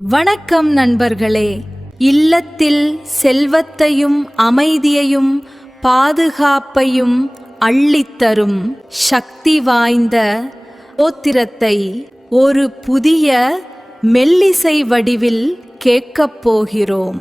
வணக்கம் நண்பர்களே. இல்லத்தில் செல்வத்தையும் அமைதியையும் பாதுகாப்பையும் அள்ளித்தரும் சக்தி வாய்ந்த ஸ்தோத்திரத்தை ஒரு புதிய மெல்லிசை வடிவில் கேட்கப் போகிறோம்.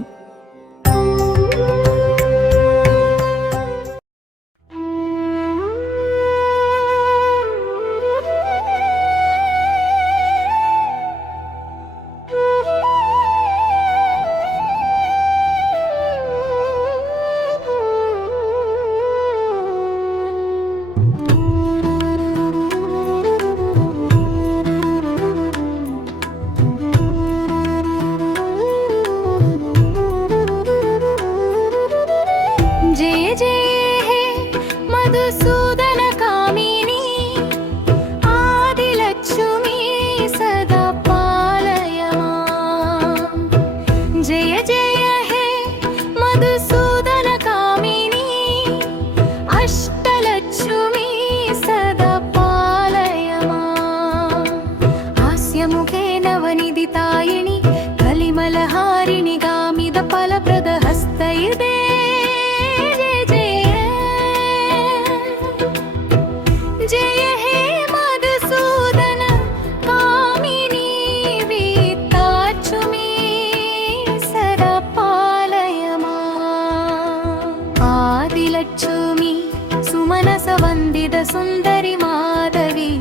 सुंदरी माधवी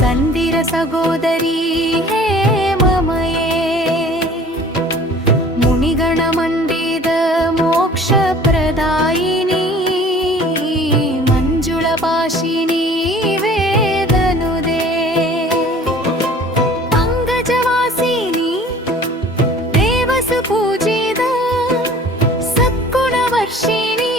संदिर सगोदरी हे ममये मुनिगण मंडिद मोक्ष प्रदायिनी मंजुळ पाशिनी वेदनुदे पंकजवासिनी देवसु पूजित सद्गुणवर्षिणी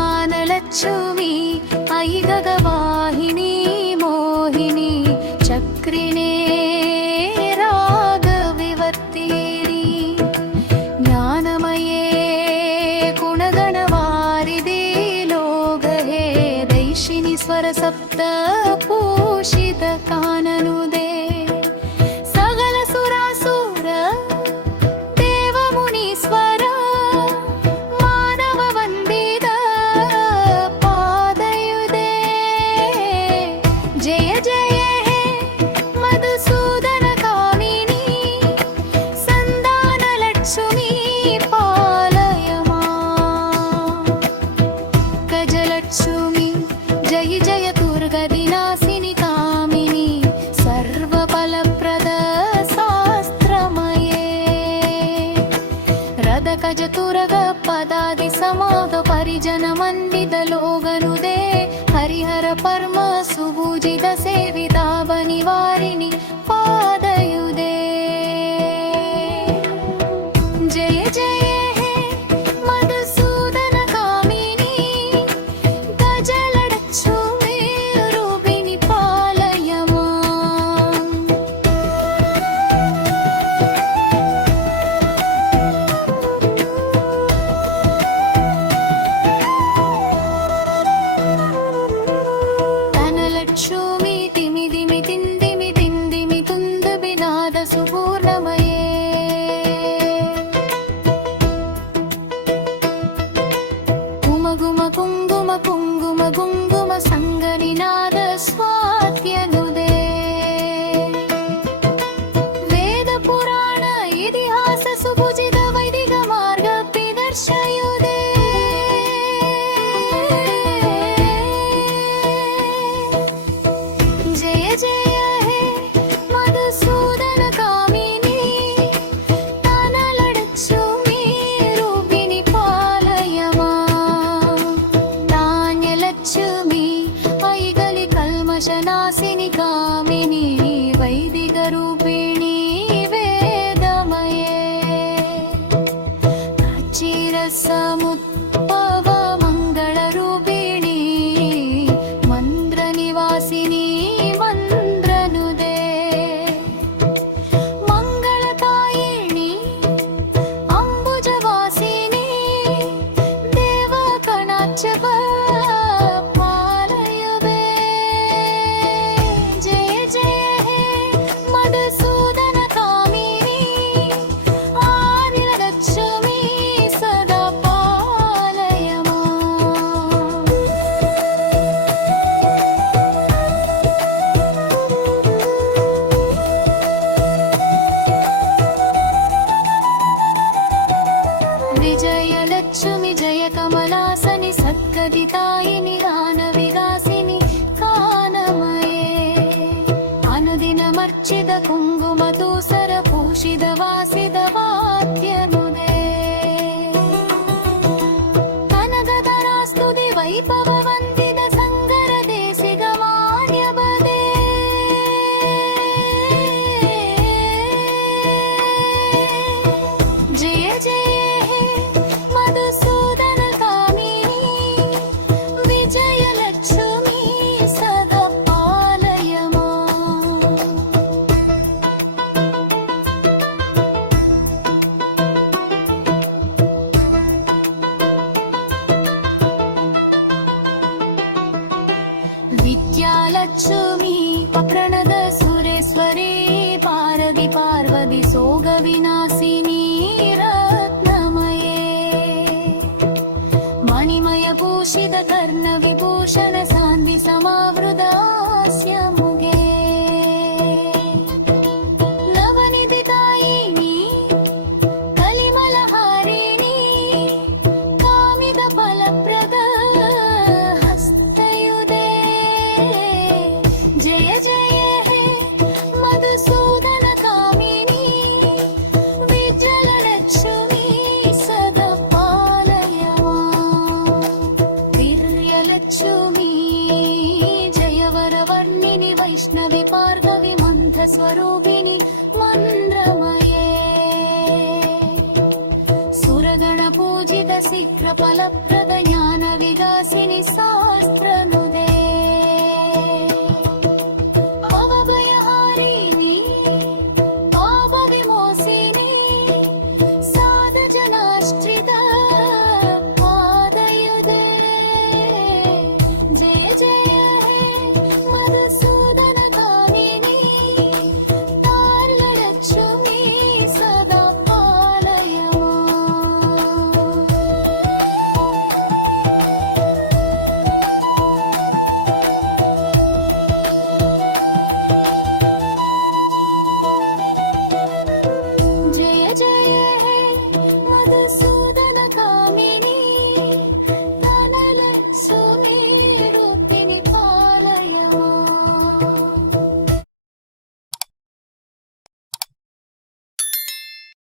संदानलक्ष्मी ऐगगवाहिनी मोहिनी चक्रिणे रागविवर्तिनी ज्ञानमये गुणगणवारिदे लोगहे दैशिनि स्वरसप्त पूषित काननुदे सगल सुरासुर देवमुनीश्वर जय जय दुर्गदिनाशिनि कामिनी सर्वफलप्रद शास्त्रमये रदकज तुरग पदादि समाग परिजन मंदित लोगनुदे हरिहर परम सुभूजित सेविता बनिवारिणि पादयुदे जय जय लक्ष्मी तिमि दिमि तिन्दिमि तिन्दिमि ಪವಮಂಗಳರೂಪಿಣಿ ಮಂತ್ರನಿವಾಸಿನಿ ಮಂತ್ರನುದೆ ಮಂಗಳತಾಯಿಣಿ ಅಂಬುಜವಾಸಿನಿ ದೇವಕಣಾಕ್ಷಪ ಪಾಲಯುವೆ ಜಯ ಜಯ ಹೇ ಮಧುಸೂದನ ಕಾಮಿನಿ ಆದಿಲಕ್ಷ್ಮಿ ಸದಾ ಪಾಲಯ ಮಾಂ. ವಿಜಯಲಕ್ಷ್ಮಿ ಜಯ ಕಮಲಾಸನಿ ಸತ್ಕದಿತಾಯಿನಿ ಗಾನ ವಿಗಾಸಿನಿ ಕಾನಮಯೇ ಅನುದಿನಮರ್ಚಿದ ಕುಂಕುಮ ತೂಸರ ಭೂಷಿದ ವಾಸಿದ ವಾದ್ಯನುದೆ ಕನಕಧರಾಸ್ತುತಿ ವೈಭವ ವಂದಿದ ಸಂಗರ ದೇಸಿಗ ಮಾನ್ಯಬದೆ ಜಯ ಜಯ ಹೇ ಮಧುಸೂದನ ಕಾಮಿನಿ ವಿಜಯಲಕ್ಷ್ಮಿ ಸದಾ ಪಾಲಯ ಮಾಂ. ವಿದ್ಯಾಲಕ್ಷ್ಮಿ ಪ್ರಣದ ಸುರೇಶ್ವರಿ ಪಾರದಿ ಪಾರ್ವತಿ ಸೋಗ ವಿನಾಶಿನಿ ರತ್ನಮಯೇ ಮಣಿಮಯ ಭೂಷಿತ ಕರ್ಣ ವಿಭೂಷಣ ಸಾಂದಿ ಸಮಾವೃತ ಹಾಸ್ಯ ಮುಗೆ ನವನಿಧಿ ತಾಯಿನಿ ಕಲಿಮಲಹಾರಿಣಿ ಕಾಮಿದ ಫಲಪ್ರದ ಹಸ್ತಯುದೆ ಜಯ ಜಯ ಹೇ ಮಧುಸೂದನ ಕಾಮಿನಿ ವಿಜಯಲಕ್ಷ್ಮಿ ಸದಾ ಪಾಲಯ ಮಾಂ. ವೀರ್ಯಲಕ್ಷ್ಮಿ ಜಯವರವರ್ಣಿನಿ ವೈಷ್ಣವಿ ಪಾರ್ಗವಿ ಮಂಥ ಸ್ವರೂಪಿಣಿ ಮಂತ್ರಮಯೇ ಸುರಗಣ ಪೂಜಿತ ಶೀಘ್ರ ಫಲಪ್ರದ ಜ್ಞಾನ ವಿಗಾಸಿನಿ ಶಾಸ್ತ್ರನುದೆ ಭವಭಯಹಾರಿಣಿ ಪಾಪ ವಿಮೋಸಿನಿ ಸಾಧ ಜನಾಶ್ರಿತ ಪಾದಯುದೆ ಜಯ ಜಯ ಹೇ ಮಧುಸೂದನ ಕಾಮಿನಿ ತಾರ್ಲಕ್ಷ್ಮಿ ಸದಾ ಪಾಲಯ ಮಾಂ. ಜಯ ಜಯ ಹೇ ಮಧುಸೂದನ